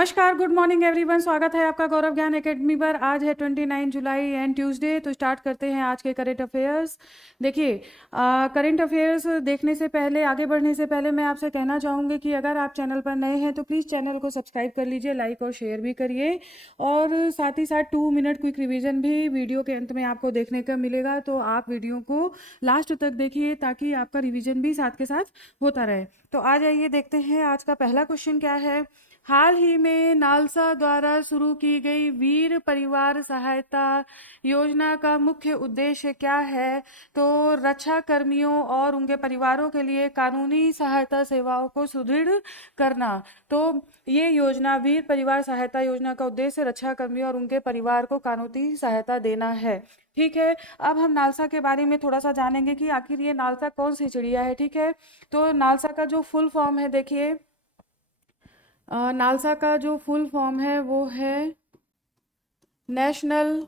नमस्कार, good morning everyone. स्वागत है आपका गौरव ज्ञान एकेडमी पर। आज है 29 जुलाई एंड ट्यूसडे। तो स्टार्ट करते हैं आज के करंट अफेयर्स। देखिए, करंट अफेयर्स देखने से पहले, आगे बढ़ने से पहले मैं आपसे कहना चाहूँगी कि अगर आप चैनल पर नए हैं तो प्लीज़ चैनल को सब्सक्राइब कर लीजिए, लाइक और शेयर भी करिए। और साथ ही साथ 2 मिनट क्विक रिवीजन भी वीडियो के अंत में आपको देखने का मिलेगा, तो आप वीडियो को लास्ट तक देखिए ताकि आपका रिवीजन भी साथ के साथ होता रहे। तो आ जाइए, देखते हैं आज का पहला क्वेश्चन क्या है। हाल ही में नालसा द्वारा शुरू की गई वीर परिवार सहायता योजना का मुख्य उद्देश्य क्या है? तो रक्षा कर्मियों और उनके परिवारों के लिए कानूनी सहायता सेवाओं को सुदृढ़ करना। तो ये योजना, वीर परिवार सहायता योजना का उद्देश्य रक्षा कर्मियों और उनके परिवार को कानूनी सहायता देना है। ठीक है, अब हम नालसा के बारे में थोड़ा सा जानेंगे कि आखिर ये नालसा कौन सी चिड़िया है। ठीक है, तो नालसा का जो फुल फॉर्म है, देखिए, नालसा का जो फुल फॉर्म है वो है national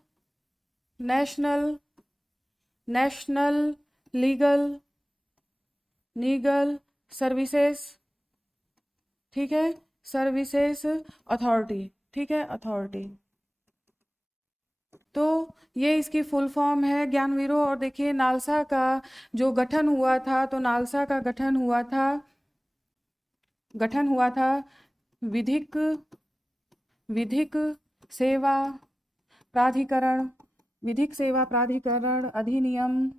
national national legal services. ठीक है, सर्विसेज अथॉरिटी। ठीक है, अथॉरिटी। तो ये इसकी फुल फॉर्म है ज्ञानवीरों। और देखिए, नालसा का जो गठन हुआ था, तो नालसा का गठन हुआ था विधिक विधिक सेवा प्राधिकरण विधिक सेवा प्राधिकरण अधिनियम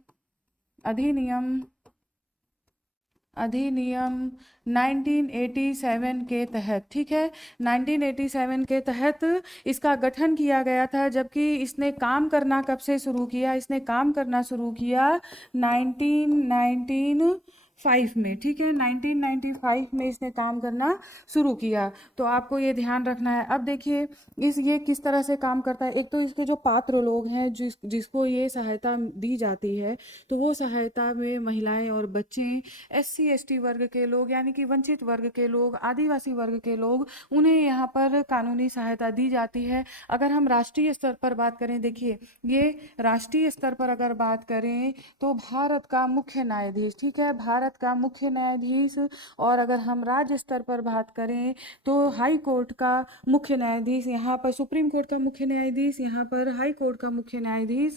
1987 के तहत। ठीक है, 1987 के तहत इसका गठन किया गया था। जबकि इसने काम करना कब से शुरू किया? इसने काम करना शुरू किया 1995 में। ठीक है, 1995 में इसने काम करना शुरू किया। तो आपको ये ध्यान रखना है। अब देखिए, ये किस तरह से काम करता है। एक तो इसके जो पात्र लोग हैं, जिसको ये सहायता दी जाती है, तो वो सहायता में महिलाएं और बच्चे, SC ST वर्ग के लोग, यानी कि वंचित वर्ग के लोग, आदिवासी वर्ग के लोग, उन्हें यहाँ पर कानूनी सहायता दी जाती है। अगर हम राष्ट्रीय स्तर पर बात करें, देखिए, ये राष्ट्रीय स्तर पर अगर बात करें तो भारत का मुख्य न्यायाधीश, ठीक है, भारत का मुख्य न्यायाधीश। और अगर हम राज्य स्तर पर बात करें तो हाई कोर्ट का मुख्य न्यायाधीश, यहाँ पर सुप्रीम कोर्ट का मुख्य न्यायाधीश, यहाँ पर हाई कोर्ट का मुख्य न्यायाधीश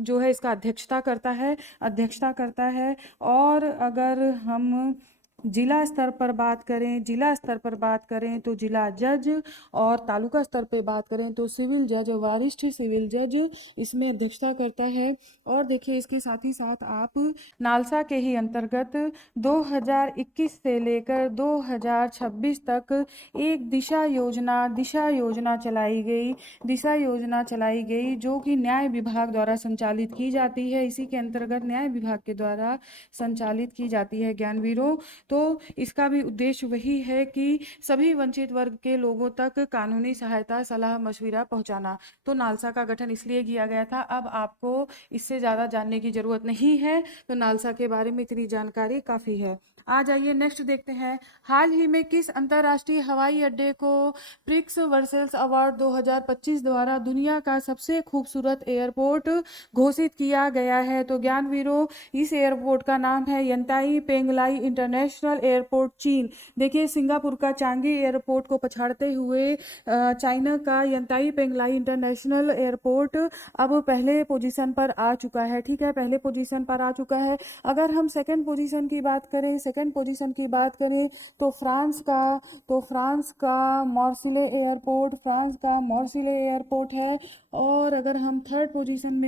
जो है इसका अध्यक्षता करता है। और अगर हम जिला स्तर पर बात करें तो जिला जज, और तालुका स्तर पर बात करें तो सिविल जज, वरिष्ठ सिविल जज इसमें अध्यक्षता करता है। और देखिए, इसके साथ ही साथ आप नालसा के ही अंतर्गत 2021 से लेकर 2026 तक एक दिशा योजना चलाई गई जो कि न्याय विभाग द्वारा संचालित की जाती है। इसी के अंतर्गत न्याय विभाग के द्वारा संचालित की जाती है ज्ञानवीरों। तो इसका भी उद्देश्य वही है कि सभी वंचित वर्ग के लोगों तक कानूनी सहायता, सलाह मशविरा पहुंचाना। तो नालसा का गठन इसलिए किया गया था। अब आपको इससे ज़्यादा जानने की ज़रूरत नहीं है, तो नालसा के बारे में इतनी जानकारी काफ़ी है। आ जाइए, नेक्स्ट देखते हैं। हाल ही में किस अंतर्राष्ट्रीय हवाई अड्डे को प्रिक्स वर्सेल्स अवार्ड 2025 द्वारा दुनिया का सबसे खूबसूरत एयरपोर्ट घोषित किया गया है? तो ज्ञानवीरों, इस एयरपोर्ट का नाम है यंताई पेंगलाई इंटरनेशनल एयरपोर्ट, चीन। देखिए, सिंगापुर का चांगी एयरपोर्ट को पछाड़ते हुए चाइना का यंताई पेंगलाई इंटरनेशनल एयरपोर्ट अब पहले पोजीशन पर आ चुका है। ठीक है, पहले पोजीशन पर आ चुका है। अगर हम सेकंड पोजीशन की बात करें तो फ्रांस का मॉर्सिले एयरपोर्ट है। और अगर हम थर्ड पोजीशन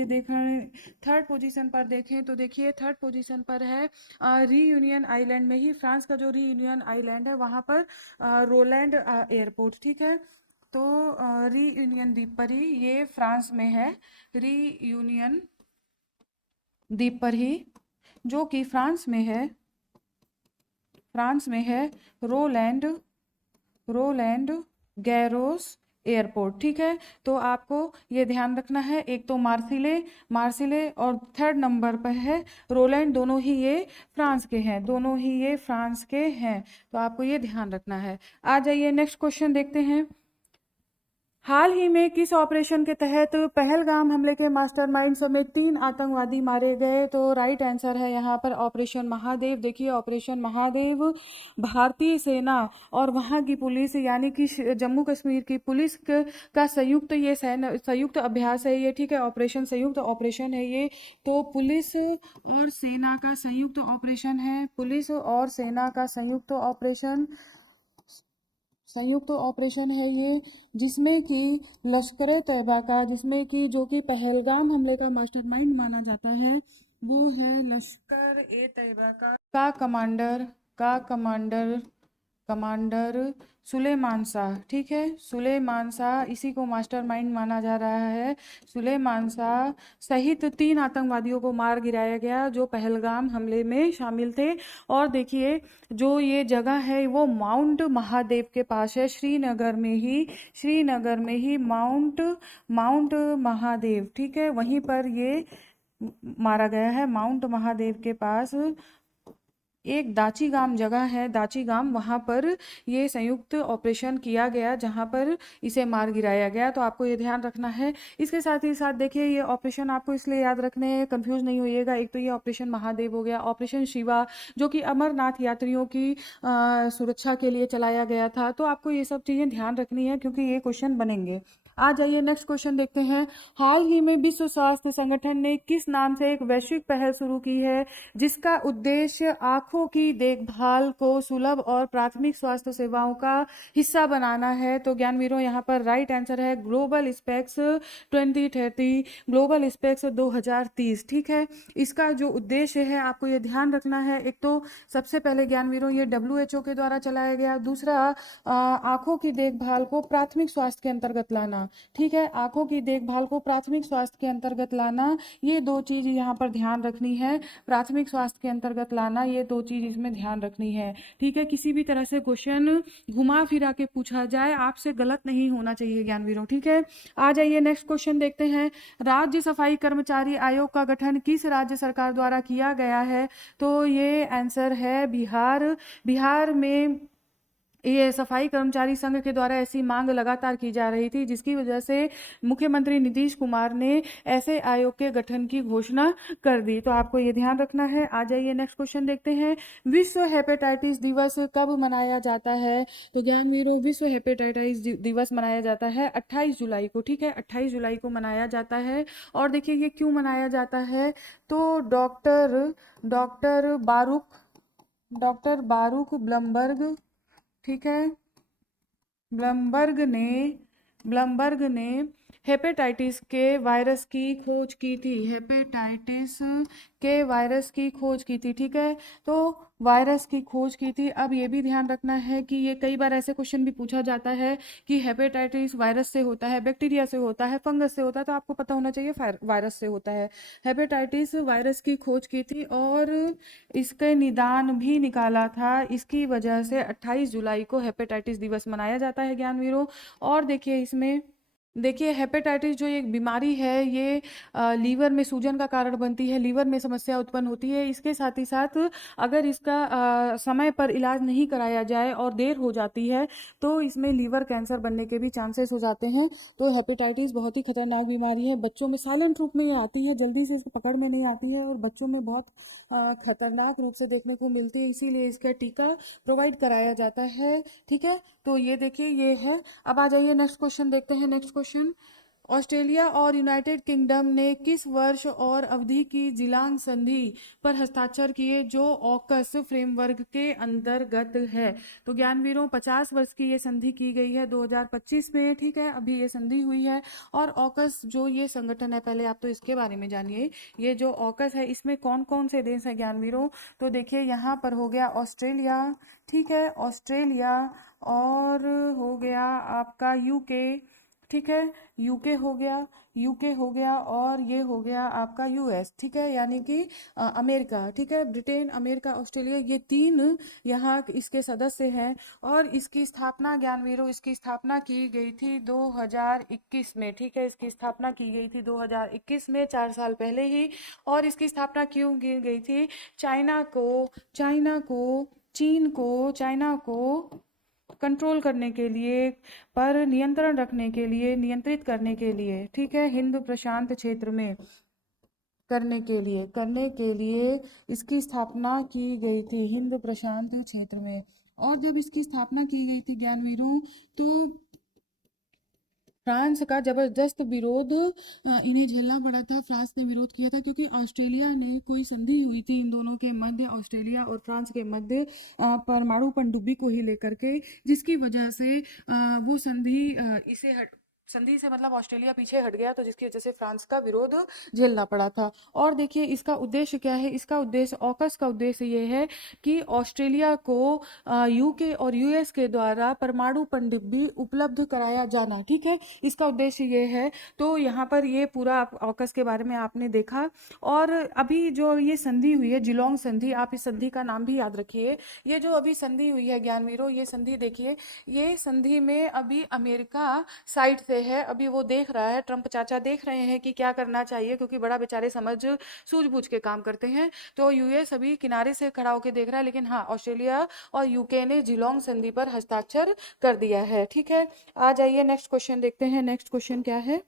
पर देखें तो देखिए, थर्ड पोजीशन पर है रीयूनियन आइलैंड में ही, फ्रांस का जो रीयूनियन आइलैंड है वहाँ पर रोलैंड एयरपोर्ट। ठीक है, तो रीयूनियन द्वीप पर ही, ये फ्रांस में है, रीयूनियन द्वीप पर ही, जो कि फ्रांस में है रोलैंड गैरोस एयरपोर्ट। ठीक है, तो आपको ये ध्यान रखना है। एक तो मार्सिले और थर्ड नंबर पर है रोलैंड, दोनों ही ये फ्रांस के हैं। तो आपको ये ध्यान रखना है। आ जाइए, नेक्स्ट क्वेश्चन देखते हैं। हाल ही में किस ऑपरेशन के तहत पहलगाम हमले के मास्टरमाइंड समेत 3 आतंकवादी मारे गए? तो राइट आंसर है यहाँ पर ऑपरेशन महादेव। देखिए ऑपरेशन महादेव भारतीय सेना और वहाँ की पुलिस यानी कि जम्मू कश्मीर की पुलिस का संयुक्त ये संयुक्त अभ्यास है ये, ठीक है, ऑपरेशन संयुक्त ऑपरेशन है ये। तो पुलिस और सेना का संयुक्त ऑपरेशन है, पुलिस और सेना का संयुक्त ऑपरेशन है ये, जिसमें कि लश्कर तैयबा का, जिसमें कि जो कि पहलगाम हमले का मास्टरमाइंड माना जाता है वो है लश्कर ए तैयबा का कमांडर कमांडर सुलेमान शाह, ठीक है, सुलेमान शाह, इसी को मास्टरमाइंड माना जा रहा है। सुलेमान शाह सहित 3 आतंकवादियों को मार गिराया गया जो पहलगाम हमले में शामिल थे। और देखिए जो ये जगह है वो माउंट महादेव के पास है, श्रीनगर में ही माउंट महादेव, ठीक है, वहीं पर ये मारा गया है। माउंट महादेव के पास एक दाची गाम जगह है, दाची गाम, वहाँ पर ये संयुक्त ऑपरेशन किया गया जहाँ पर इसे मार गिराया गया। तो आपको ये ध्यान रखना है। इसके साथ ही साथ देखिए ये ऑपरेशन आपको इसलिए याद रखने हैं, कंफ्यूज नहीं होइएगा। एक तो ये ऑपरेशन महादेव हो गया, ऑपरेशन शिवा जो कि अमरनाथ यात्रियों की सुरक्षा के लिए चलाया गया था। तो आपको ये सब चीज़ें ध्यान रखनी है क्योंकि ये क्वेश्चन बनेंगे। आ जाइए नेक्स्ट क्वेश्चन देखते हैं। हाल ही में विश्व स्वास्थ्य संगठन ने किस नाम से एक वैश्विक पहल शुरू की है जिसका उद्देश्य आंखों की देखभाल को सुलभ और प्राथमिक स्वास्थ्य सेवाओं का हिस्सा बनाना है? तो ज्ञानवीरों यहाँ पर राइट आंसर है ग्लोबल स्पेक्स 2030, ग्लोबल स्पेक्स 2030, ठीक है। इसका जो उद्देश्य है आपको ये ध्यान रखना है, एक तो सबसे पहले ज्ञानवीरों ये WHO के द्वारा चलाया गया, दूसरा आंखों की देखभाल को प्राथमिक स्वास्थ्य के अंतर्गत लाना, ठीक है, आंखों की देखभाल को प्राथमिक स्वास्थ्य के अंतर्गत लाना, ये 2 चीज यहाँ पर ध्यान रखनी है। प्राथमिक स्वास्थ्य के अंतर्गत लाना, ये 2 चीज इसमें ध्यान रखनी है, ठीक है। किसी भी तरह से क्वेश्चन घुमा फिरा के पूछा जाए आपसे गलत नहीं होना चाहिए ज्ञानवीरों, ठीक है। आ जाइए नेक्स्ट क्वेश्चन देखते हैं। राज्य सफाई कर्मचारी आयोग का गठन किस राज्य सरकार द्वारा किया गया है? तो ये आंसर है बिहार में ये सफाई कर्मचारी संघ के द्वारा ऐसी मांग लगातार की जा रही थी जिसकी वजह से मुख्यमंत्री नीतीश कुमार ने ऐसे आयोग के गठन की घोषणा कर दी। तो आपको ये ध्यान रखना है। आ जाइए नेक्स्ट क्वेश्चन देखते हैं। विश्व हेपेटाइटिस दिवस कब मनाया जाता है? तो ज्ञानवीरों विश्व हेपेटाइटिस दिवस मनाया जाता है 28 जुलाई को, ठीक है, 28 जुलाई को मनाया जाता है। और देखिए ये क्यों मनाया जाता है? तो डॉक्टर बारूक ब्लमबर्ग, ठीक है, ब्लमबर्ग ने हेपेटाइटिस के वायरस की खोज की थी, हेपेटाइटिस के वायरस की खोज की थी, ठीक है। तो वायरस की खोज की थी। अब ये भी ध्यान रखना है कि ये कई बार ऐसे क्वेश्चन भी पूछा जाता है कि हेपेटाइटिस वायरस से होता है, बैक्टीरिया से होता है, फंगस से होता है, तो आपको पता होना चाहिए वायरस से होता है। हेपेटाइटिस वायरस की खोज की थी और इसके निदान भी निकाला था। इसकी वजह से 28 जुलाई को हेपेटाइटिस दिवस मनाया जाता है ज्ञानवीरों। और देखिए इसमें देखिए हेपेटाइटिस जो एक बीमारी है ये लीवर में सूजन का कारण बनती है, लीवर में समस्या उत्पन्न होती है। इसके साथ ही साथ अगर इसका समय पर इलाज नहीं कराया जाए और देर हो जाती है तो इसमें लीवर कैंसर बनने के भी चांसेस हो जाते हैं। तो हेपेटाइटिस बहुत ही खतरनाक बीमारी है। बच्चों में साइलेंट रूप में ये आती है, जल्दी से इसको पकड़ में नहीं आती है और बच्चों में बहुत खतरनाक रूप से देखने को मिलती है, इसीलिए इसका टीका प्रोवाइड कराया जाता है, ठीक है। तो ये देखिए ये है। अब आ जाइए नेक्स्ट क्वेश्चन देखते हैं। नेक्स्ट क्वेश्चन, ऑस्ट्रेलिया और यूनाइटेड किंगडम ने किस वर्ष और अवधि की जिलांग संधि पर हस्ताक्षर किए जो ऑकस फ्रेमवर्क के अंतर्गत है? तो ज्ञानवीरों 50 वर्ष की ये संधि की गई है 2025 में, ठीक है, अभी ये संधि हुई है। और ऑकस जो ये संगठन है, पहले आप तो इसके बारे में जानिए। ये जो ऑकस है इसमें कौन कौन से देश हैं ज्ञानवीरों? तो देखिए यहाँ पर हो गया ऑस्ट्रेलिया, ठीक है, ऑस्ट्रेलिया, और हो गया आपका यूके, ठीक है, यूके हो गया और ये हो गया आपका यूएस, ठीक है, यानी कि अमेरिका, ठीक है, ब्रिटेन, अमेरिका, ऑस्ट्रेलिया, ये 3 यहाँ इसके सदस्य हैं। और इसकी स्थापना ज्ञानवीरों इसकी स्थापना की गई थी 2021 में, ठीक है, इसकी स्थापना की गई थी 2021 में, 4 साल पहले ही। और इसकी स्थापना क्यों की गई थी? चाइना को कंट्रोल करने के लिए, पर नियंत्रण रखने के लिए, नियंत्रित करने के लिए, ठीक है, हिंद प्रशांत क्षेत्र में करने के लिए इसकी स्थापना की गई थी, हिंद प्रशांत क्षेत्र में। और जब इसकी स्थापना की गई थी ज्ञानवीरों, तो फ्रांस का जबरदस्त विरोध इन्हें झेलना पड़ा था। फ्रांस ने विरोध किया था क्योंकि ऑस्ट्रेलिया ने कोई संधि हुई थी इन दोनों के मध्य, ऑस्ट्रेलिया और फ्रांस के मध्य, परमाणु पनडुब्बी को ही लेकर के, जिसकी वजह से वो संधि संधि से मतलब ऑस्ट्रेलिया पीछे हट गया, तो जिसकी वजह से फ्रांस का विरोध झेलना पड़ा था। और देखिए इसका उद्देश्य क्या है, इसका उद्देश्य, ऑकस का उद्देश्य ये है कि ऑस्ट्रेलिया को यूके और यूएस के द्वारा परमाणु पनडुब्बी उपलब्ध कराया जाना, ठीक है, इसका उद्देश्य ये है। तो यहाँ पर ये पूरा ऑकस के बारे में आपने देखा। और अभी जो ये संधि हुई है, जिलोंग संधि, आप इस संधि का नाम भी याद रखिए। ये जो अभी संधि हुई है ज्ञानवीरों, ये संधि देखिए, ये संधि में अभी अमेरिका साइड से है। अभी वो देख रहा है, ट्रंप चाचा देख रहे हैं कि क्या करना चाहिए, क्योंकि बड़ा बेचारे समझ सूझबूझ के काम करते हैं। तो यूएस अभी किनारे से खड़ा होकर देख रहा है, लेकिन हाँ, ऑस्ट्रेलिया और यूके ने जिलोंग संधि पर हस्ताक्षर कर दिया है, ठीक है। आ जाइए नेक्स्ट क्वेश्चन देखते हैं। नेक्स्ट क्वेश्चन क्या है,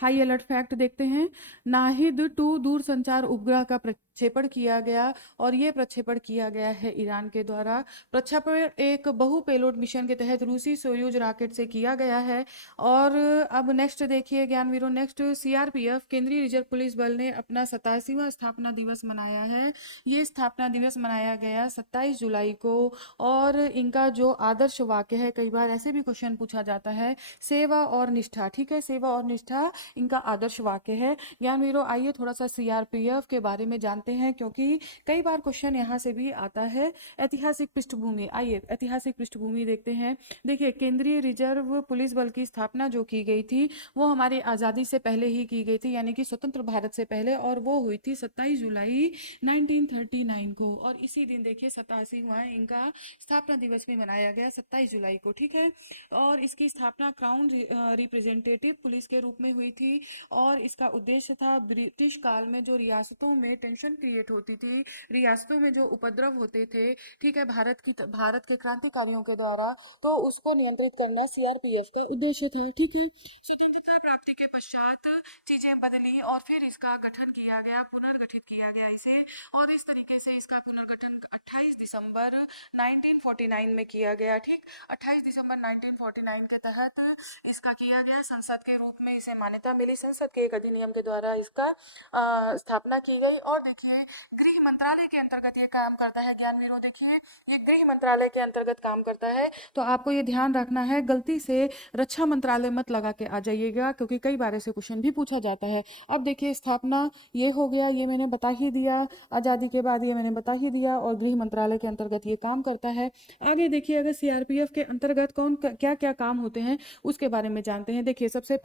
हाई अलर्ट फैक्ट देखते हैं। नाहिद 2 दूरसंचार उपग्रह का प्रक्षेपण किया गया, और ये प्रक्षेपण किया गया है ईरान के द्वारा। प्रक्षेपण एक बहु पेलोड मिशन के तहत रूसी सोयूज रॉकेट से किया गया है। और अब नेक्स्ट देखिए ज्ञानवीरों, नेक्स्ट सीआरपीएफ, केंद्रीय रिजर्व पुलिस बल ने अपना 87वां स्थापना दिवस मनाया है। ये स्थापना दिवस मनाया गया 27 जुलाई को। और इनका जो आदर्श वाक्य है, कई बार ऐसे भी क्वेश्चन पूछा जाता है, सेवा और निष्ठा, ठीक है, सेवा और निष्ठा इनका आदर्श वाक्य है। ज्ञानवीरों आइए थोड़ा सा सीआरपीएफ के बारे में जानते हैं, क्योंकि कई बार क्वेश्चन यहाँ से भी आता है। ऐतिहासिक पृष्ठभूमि, आइए ऐतिहासिक पृष्ठभूमि देखते हैं। देखिए केंद्रीय रिजर्व पुलिस बल की स्थापना जो की गई थी, वो हमारी आज़ादी से पहले ही की गई थी, यानी कि स्वतंत्र भारत से पहले, और वो हुई थी 27 जुलाई 1939 को। और इसी दिन देखिए 87वां इनका स्थापना दिवस भी मनाया गया 27 जुलाई को, ठीक है। और इसकी स्थापना क्राउन रिप्रेजेंटेटिव पुलिस के रूप में हुई थी। और इसका उद्देश्य था ब्रिटिश काल में जो रियासतों में टेंशन क्रिएट होती थी, रियासतों में जो उपद्रव होते थे, ठीक है, भारत के क्रांतिकारियों के द्वारा, तो उसको नियंत्रित करना सीआरपीएफ का उद्देश्य था, ठीक है। स्वतंत्रता प्राप्ति के पश्चात चीजें बदली और फिर इसका गठन किया गया, पुनर्गठित किया गया इसे। और इस तरीके से इसका पुनर्गठन 28 दिसंबर 1949 में किया गया, ठीक, 28 दिसंबर 1949 के तहत इसका किया गया। संसद के रूप में इसे मान्यता मिली, संसद के एक अधिनियम के द्वारा इसका स्थापना की गई। और देखिए गृह मंत्रालय के अंतर्गत ये काम करता है ज्ञानवीरों, देखिए ये गृह मंत्रालय के अंतर्गत काम करता है। तो आपको ये ध्यान रखना है, गलती से रक्षा मंत्रालय मत लगा के आ जाइएगा, क्योंकि कई बार ऐसे क्वेश्चन भी पूछा जाता है। अब देखिए स्थापना ये हो गया, ये मैंने बता ही दिया, आज़ादी के बाद ये मैंने बता ही दिया, और गृह मंत्रालय के अंतर्गत ये काम करता है। आगे देखिए अगर सीआरपीएफ के अंतर्गत कौन क्या क्या काम होते हैं उसके बारे में जानते हैं। देखिए सबसे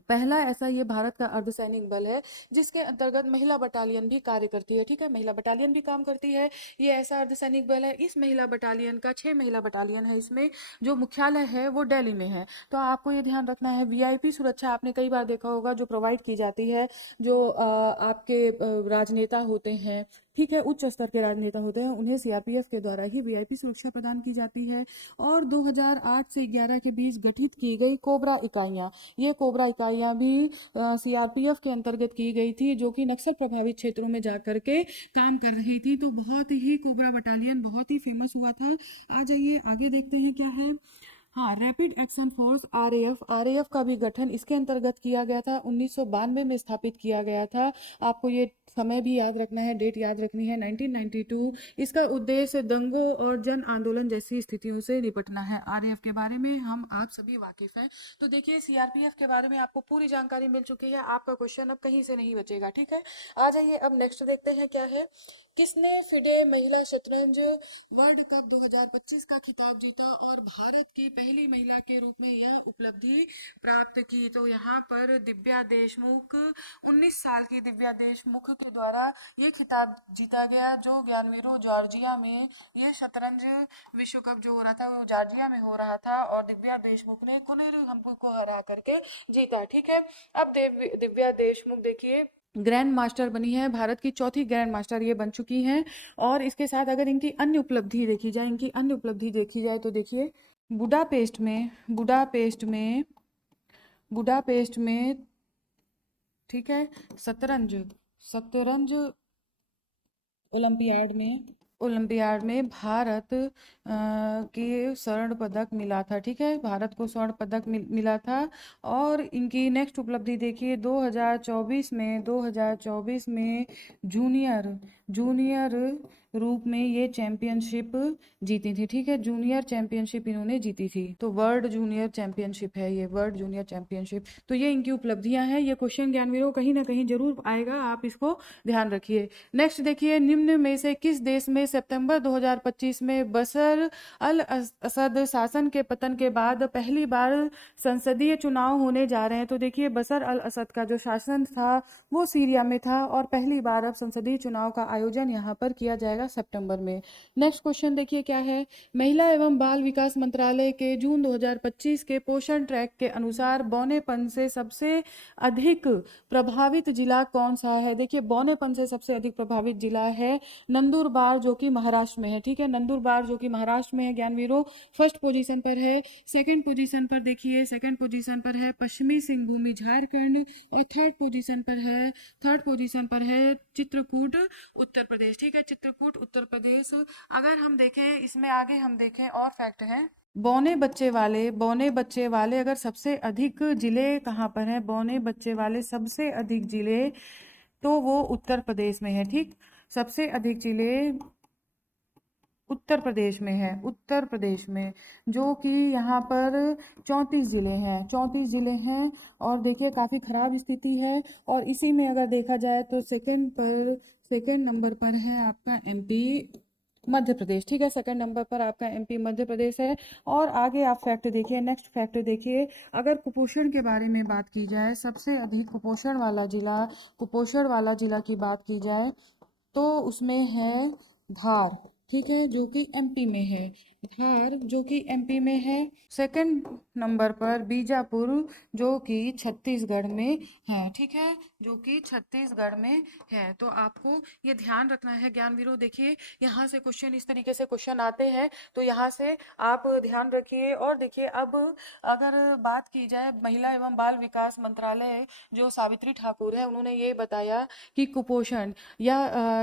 पहला ऐसा ये भारत का अर्धसैनिक बल है, जिसके अंतर्गत महिला बटालियन भी कार्य करती है, ठीक है, महिला बटालियन भी काम करती है। ये ऐसा अर्धसैनिक बल है, इस महिला बटालियन का 6 महिला बटालियन है, इसमें जो मुख्यालय है वो दिल्ली में है। तो आपको ये ध्यान रखना है, वीआईपी सुरक्षा आपने कई बार देखा होगा जो प्रोवाइड की जाती है, जो आपके राजनेता होते हैं, ठीक है, उच्च स्तर के राजनेता होते हैं, उन्हें सीआरपीएफ के द्वारा ही वीआईपी सुरक्षा प्रदान की जाती है। और 2008 से 11 के बीच गठित की गई कोबरा इकाइयाँ, ये कोबरा इकाइयाँ भी सीआरपीएफ के अंतर्गत की गई थी, जो कि नक्सल प्रभावित क्षेत्रों में जाकर के काम कर रही थी। तो बहुत ही कोबरा बटालियन बहुत ही फेमस हुआ था। आ जाइए आगे देखते हैं क्या है। हाँ, rapid action force RAF, RAF का भी गठन इसके अंतर्गत किया गया था, 1992 में स्थापित किया गया था। आपको ये समय भी याद रखना है, डेट याद रखनी है, 1992। इसका उद्देश्य दंगों और जन आंदोलन जैसी स्थितियों से निपटना है। आरएएफ के बारे में हम आप सभी वाकिफ हैं। तो देखिए सीआरपीएफ के बारे में आपको पूरी जानकारी मिल चुकी है, आपका क्वेश्चन अब कहीं से नहीं बचेगा, ठीक है। आ जाइए अब नेक्स्ट देखते हैं क्या है। किसने फिडे महिला शतरंज वर्ल्ड कप 2025 का खिताब जीता और भारत की पहली महिला के रूप में यह उपलब्धि प्राप्त की? तो यहाँ पर दिव्या देशमुख, 19 साल की दिव्या देशमुख के द्वारा ये खिताब जीता गया, जो ज्ञानवीरों जॉर्जिया में ये शतरंज विश्व कप जो हो रहा था वो जॉर्जिया में हो रहा था, और दिव्या देशमुख ने कुनेर हमको को हरा करके जीता, ठीक है। अब दिव्या देशमुख देखिए ग्रैंड मास्टर बनी है, भारत की चौथी ग्रैंड मास्टर ये बन चुकी हैं। और इसके साथ अगर इनकी अन्य उपलब्धि देखी जाए, इनकी अन्य उपलब्धि देखी जाए तो देखिए, बुडापेस्ट में बुडापेस्ट में बुडापेस्ट में ठीक है, शतरंज शतरंज ओलंपियाड में भारत के स्वर्ण पदक मिला था। ठीक है, भारत को स्वर्ण पदक मिला था। और इनकी नेक्स्ट उपलब्धि देखिए, 2024 में जूनियर जूनियर रूप में ये चैंपियनशिप जीती थी। ठीक है, जूनियर चैंपियनशिप इन्होंने जीती थी। तो वर्ल्ड जूनियर चैंपियनशिप है ये, वर्ल्ड जूनियर चैंपियनशिप। तो ये इनकी उपलब्धियां हैं। ये क्वेश्चन ज्ञानवीरों कहीं ना कहीं जरूर आएगा, आप इसको ध्यान रखिए। नेक्स्ट देखिए, निम्न में से किस देश में सितंबर 2025 में बशर अल असद शासन के पतन के बाद पहली बार संसदीय चुनाव होने जा रहे हैं? तो देखिए, बशर अल असद का जो शासन था वो सीरिया में था, और पहली बार अब संसदीय चुनाव का आयोजन यहाँ पर किया जाएगा सितंबर में। नेक्स्ट क्वेश्चन देखिए क्या है, महिला एवं बाल विकास मंत्रालय के जून 2025 के पोषण ट्रैक के अनुसार बौनेपन से सबसे अधिक प्रभावित जिला कौन सा है? देखिए, बौनेपन से सबसे अधिक प्रभावित जिला है नंदुरबार, जो कि महाराष्ट्र में है। ठीक है, नंदुरबार जो कि महाराष्ट्र में है ज्ञानवीरों, फर्स्ट पोजीशन पर है। सेकंड पोजीशन पर देखिए, सेकंड पोजीशन पर है पश्चिमी सिंहभूमि झारखंड, और थर्ड पोजीशन पर है चित्रकूट उत्तर प्रदेश। ठीक है, चित्रकूट उत्तर प्रदेश। अगर हम देखें, इसमें आगे हम देखें और फैक्ट हैं, बौने बच्चे वाले अगर सबसे अधिक जिले कहाँ पर हैं, बौने बच्चे वाले सबसे अधिक जिले, तो वो उत्तर प्रदेश में है। ठीक, सबसे अधिक जिले उत्तर प्रदेश में है, उत्तर प्रदेश में, जो कि यहाँ पर 34 जिले हैं। और देखिए, काफ़ी खराब स्थिति है। और इसी में अगर देखा जाए तो सेकंड नंबर पर है आपका एमपी मध्य प्रदेश। ठीक है, सेकंड नंबर पर आपका एमपी मध्य प्रदेश है। और आगे आप फैक्ट देखिए, नेक्स्ट फैक्ट देखिए, अगर कुपोषण के बारे में बात की जाए, सबसे अधिक कुपोषण वाला जिला की बात की जाए तो उसमें है धार। ठीक है, जो कि एमपी में है, धार जो कि एमपी में है। सेकंड नंबर पर बीजापुर, जो कि छत्तीसगढ़ में है। ठीक है, जो कि छत्तीसगढ़ में है। तो आपको ये ध्यान रखना है ज्ञानवीरों। देखिए, यहाँ से क्वेश्चन इस तरीके से क्वेश्चन आते हैं, तो यहाँ से आप ध्यान रखिए। और देखिए, अब अगर बात की जाए महिला एवं बाल विकास मंत्रालय, जो सावित्री ठाकुर है, उन्होंने ये बताया कि कुपोषण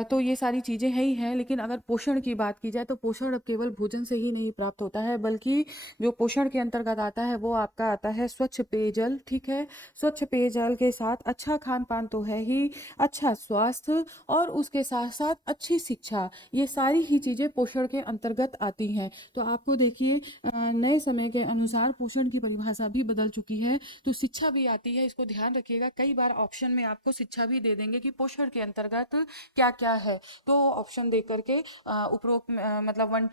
तो ये सारी चीज़ें है ही हैं, लेकिन अगर पोषण की बात की जाए तो पोषण अब केवल भोजन से ही नहीं प्राप्त होता है, बल्कि जो पोषण के अंतर्गत आता है वो आपका आता है स्वच्छ पेयजल। ठीक है, स्वच्छ पेयजल के साथ अच्छा खान पान तो है ही, अच्छा स्वास्थ्य, और उसके साथ साथ अच्छी शिक्षा, ये सारी ही चीज़ें पोषण के अंतर्गत आती हैं। तो आपको देखिए, नए समय के अनुसार पोषण की परिभाषा भी बदल चुकी है, तो शिक्षा भी आती है, इसको ध्यान रखिएगा। कई बार ऑप्शन में आपको शिक्षा भी दे देंगे कि पोषण के अंतर्गत क्या क्या है, तो ऑप्शन दे करके उपरोक्त मतलब 1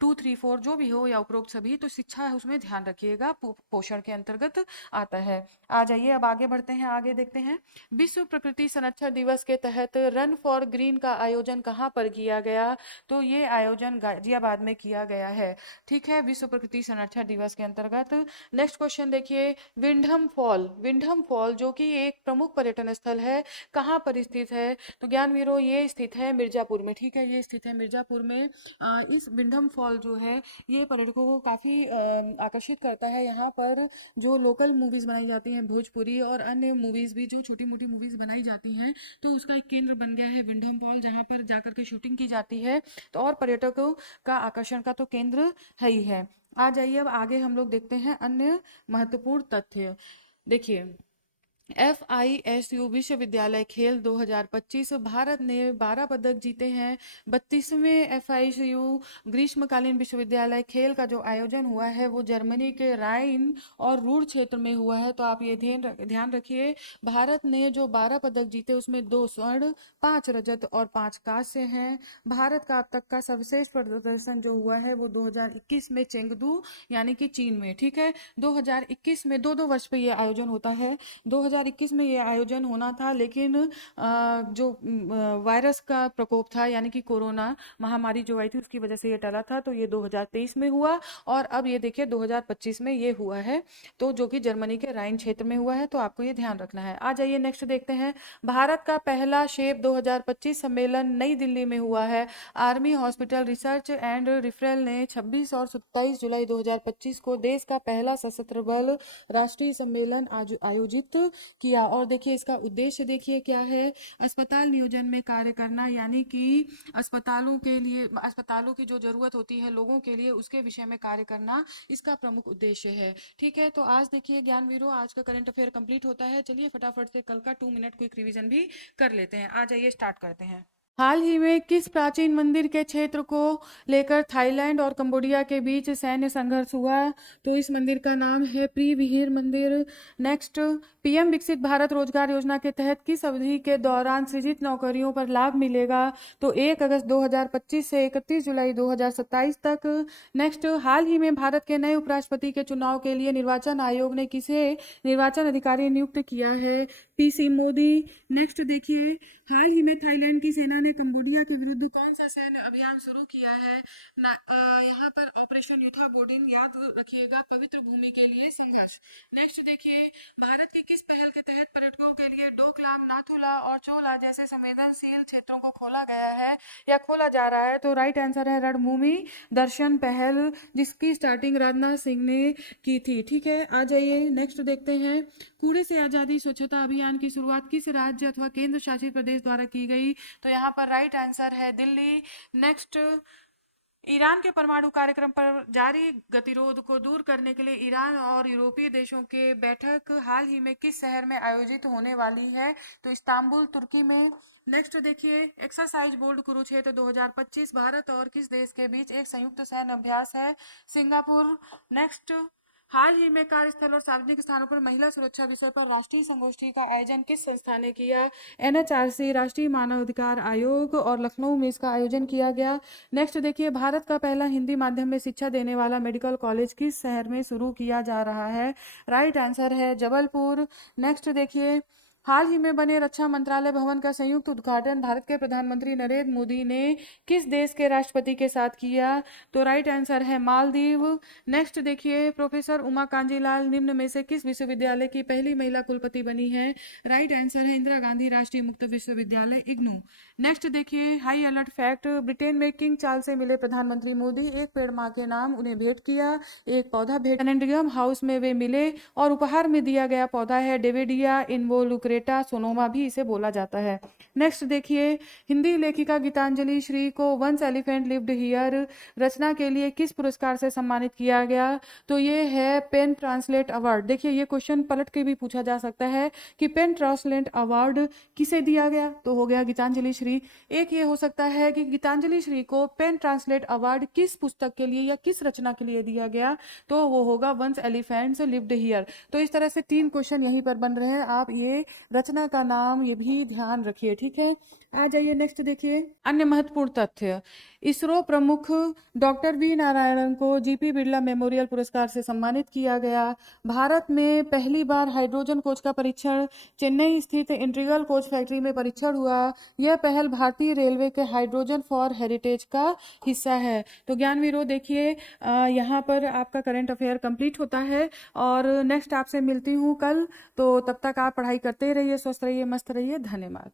2 3 4 जो भी हो, या उपरोक्त सभी, तो शिक्षा है उसमें ध्यान रखिएगा, पोषण के अंतर्गत आता है। आ जाइए, अब आगे बढ़ते हैं, आगे देखते हैं। विश्व प्रकृति संरक्षण दिवस के तहत रन फॉर ग्रीन का आयोजन कहाँ पर किया गया? तो ये आयोजन गाजियाबाद में किया गया है। ठीक है, विश्व प्रकृति संरक्षण दिवस के अंतर्गत। नेक्स्ट क्वेश्चन देखिए, विंडम फॉल जो कि एक प्रमुख पर्यटन स्थल है, कहाँ पर स्थित है? तो ज्ञानवीरों, ये स्थित है मिर्जापुर में। ठीक है, ये स्थित है मिर्जापुर में। इस विंडम फॉल जो है, ये पर्यटकों को काफ़ी आकर्षित करता है। यहाँ पर जो लोकल मूवीज़ बनाई जाती हैं, भोजपुरी और अन्य मूवीज़ भी, जो छोटी मोटी मूवीज़ बनाई जाती हैं, तो उसका एक केंद्र बन गया है विंडम फॉल, जहाँ पर जाकर के शूटिंग की जाती है। तो और पर्यटकों का आकर्षण का तो केंद्र है ही है। आ जाइए, अब आगे हम लोग देखते हैं अन्य महत्वपूर्ण तथ्य। देखिए, FISU विश्वविद्यालय खेल 2025, भारत ने 12 पदक जीते हैं। 32वें FISU ग्रीष्मकालीन विश्वविद्यालय खेल का जो आयोजन हुआ है वो जर्मनी के राइन और रूर क्षेत्र में हुआ है। तो आप ये ध्यान रखिए, भारत ने जो 12 पदक जीते उसमें 2 स्वर्ण, 5 रजत और 5 कांस्य हैं। भारत का अब तक का सर्वश्रेष्ठ प्रदर्शन जो हुआ है वो 2021 में चेंगदू यानी कि चीन में। ठीक है, 2021 में 2 वर्ष पे ये आयोजन होता है। 2021 में ये आयोजन होना था, लेकिन जो वायरस का प्रकोप था यानी कि कोरोना महामारी जो आई थी उसकी वजह से ये टला था, तो ये 2023 में हुआ। और अब ये देखिए 2025 में ये हुआ है, तो जो कि जर्मनी के राइन क्षेत्र में हुआ है, तो आपको ये ध्यान रखना है। आ जाइए नेक्स्ट देखते हैं। भारत का पहला शेप 2025 सम्मेलन नई दिल्ली में हुआ है। Army hospital research and referral ने 26 और 27 जुलाई 2025 को देश का पहला सशस्त्र बल राष्ट्रीय सम्मेलन आयोजित किया। और देखिए इसका उद्देश्य देखिए क्या है, अस्पताल नियोजन में कार्य करना, यानी कि अस्पतालों के लिए, अस्पतालों की जो जरूरत होती है लोगों के लिए, उसके विषय में कार्य करना इसका प्रमुख उद्देश्य है। ठीक है, तो आज देखिए ज्ञानवीरों, आज का करंट अफेयर कंप्लीट होता है। चलिए फटाफट से कल का 2 मिनट क्विक रिवीजन भी कर लेते हैं। आ जाइए स्टार्ट करते हैं। हाल ही में किस प्राचीन मंदिर के क्षेत्र को लेकर थाईलैंड और कंबोडिया के बीच सैन्य संघर्ष हुआ? तो इस मंदिर का नाम है प्रीविहीर मंदिर। नेक्स्ट, पीएम विकसित भारत रोजगार योजना के तहत किस अवधि के दौरान सृजित नौकरियों पर लाभ मिलेगा? तो 1 अगस्त 2025 से 31 जुलाई 2027 तक। नेक्स्ट, हाल ही में भारत के नए उपराष्ट्रपति के चुनाव के लिए निर्वाचन आयोग ने किसे निर्वाचन अधिकारी नियुक्त किया है? पीसी मोदी। नेक्स्ट देखिए, हाल ही में थाईलैंड की सेना ने कंबोडिया के विरुद्ध कौन सा सैन्य अभियान शुरू किया है? यहाँ पर ऑपरेशन यूथा बोर्डिन, याद रखिएगा, पवित्र भूमि के लिए संघर्ष। नेक्स्ट देखिए, भारत की किस पहल के तहत पर्यटकों के लिए डोकलाम, नाथुला और चोला जैसे संवेदनशील क्षेत्रों को खोला गया है या खोला जा रहा है? तो राइट आंसर है रणभूमि दर्शन पहल, जिसकी स्टार्टिंग राजनाथ सिंह ने की थी। ठीक है, आ जाइए नेक्स्ट देखते हैं। कूड़े से आजादी स्वच्छता अभियान की शुरुआत किस राज्य अथवा केंद्र शासित प्रदेश द्वारा की गई? तो यहाँ पर राइट आंसर है दिल्ली। नेक्स्ट, ईरान के परमाणु कार्यक्रम पर जारी गतिरोध को दूर करने के लिए ईरान और यूरोपीय देशों के बैठक हाल ही में किस शहर में आयोजित होने वाली है? तो इस्तांबुल, तुर्की में। नेक्स्ट देखिए, एक्सरसाइज बोल्ड कुरुक्षेत्र 2025 भारत और किस देश के बीच एक संयुक्त सैन्य अभ्यास है? सिंगापुर। नेक्स्ट, हाल ही में कार्यस्थल और सार्वजनिक स्थानों पर महिला सुरक्षा विषय पर राष्ट्रीय संगोष्ठी का आयोजन किस संस्था ने किया? एनएचआरसी, राष्ट्रीय मानव अधिकार आयोग, और लखनऊ में इसका आयोजन किया गया। नेक्स्ट देखिए, भारत का पहला हिंदी माध्यम में शिक्षा देने वाला मेडिकल कॉलेज किस शहर में शुरू किया जा रहा है? राइट आंसर है जबलपुर। नेक्स्ट देखिए, हाल ही में बने रक्षा मंत्रालय भवन का संयुक्त उद्घाटन भारत के प्रधानमंत्री नरेंद्र मोदी ने किस देश के राष्ट्रपति के साथ किया? तो राइट आंसर है मालदीव। नेक्स्ट देखिए, प्रोफेसर उमा कांजीलाल निम्न में से किस विश्वविद्यालय की पहली महिला कुलपति बनी है? राइट आंसर है इंदिरा गांधी राष्ट्रीय मुक्त विश्वविद्यालय, इग्नू। नेक्स्ट देखिए, हाई अलर्ट फैक्ट, ब्रिटेन में किंग चार्ल्स से मिले प्रधानमंत्री मोदी, एक पेड़ मां के नाम उन्हें भेंट किया, एक पौधा भेंट कैनेडियम हाउस में वे मिले और उपहार में दिया गया पौधा है डेविडिया इन्वोलुक्रेटा सोनोमा भी इसे बोला जाता है। नेक्स्ट देखिए, हिंदी लेखिका गीतांजलि श्री को वंस एलिफेंट लिव्ड हियर रचना के लिए किस पुरस्कार से सम्मानित किया गया? तो ये है पेन ट्रांसलेट अवार्ड। देखिए ये क्वेश्चन पलट के भी पूछा जा सकता है कि पेन ट्रांसलेट अवार्ड किसे दिया गया? तो हो गया गीतांजलि श्री। एक ये हो सकता है कि गीतांजलि श्री को पेन ट्रांसलेट अवार्ड किस पुस्तक के लिए या किस रचना के लिए दिया गया? तो वो होगा वंस एलिफेंट्स लिव्ड हियर। तो इस तरह से 3 क्वेश्चन यहीं पर बन रहे हैं, आप ये रचना का नाम ये भी ध्यान रखिए। ठीक है, आ जाइए नेक्स्ट देखिए, अन्य महत्वपूर्ण तथ्य। इसरो प्रमुख डॉक्टर वी नारायणन को जीपी बिरला मेमोरियल पुरस्कार से सम्मानित किया गया। भारत में पहली बार हाइड्रोजन कोच का परीक्षण चेन्नई स्थित इंटीग्रल कोच फैक्ट्री में परीक्षण हुआ। यह पहल भारतीय रेलवे के हाइड्रोजन फॉर हेरिटेज का हिस्सा है। तो ज्ञानवीरों देखिए, यहाँ पर आपका करंट अफेयर कंप्लीट होता है और नेक्स्ट आपसे मिलती हूँ कल। तो तब तक आप पढ़ाई करते रहिए, स्वस्थ रहिए, मस्त रहिए। धन्यवाद।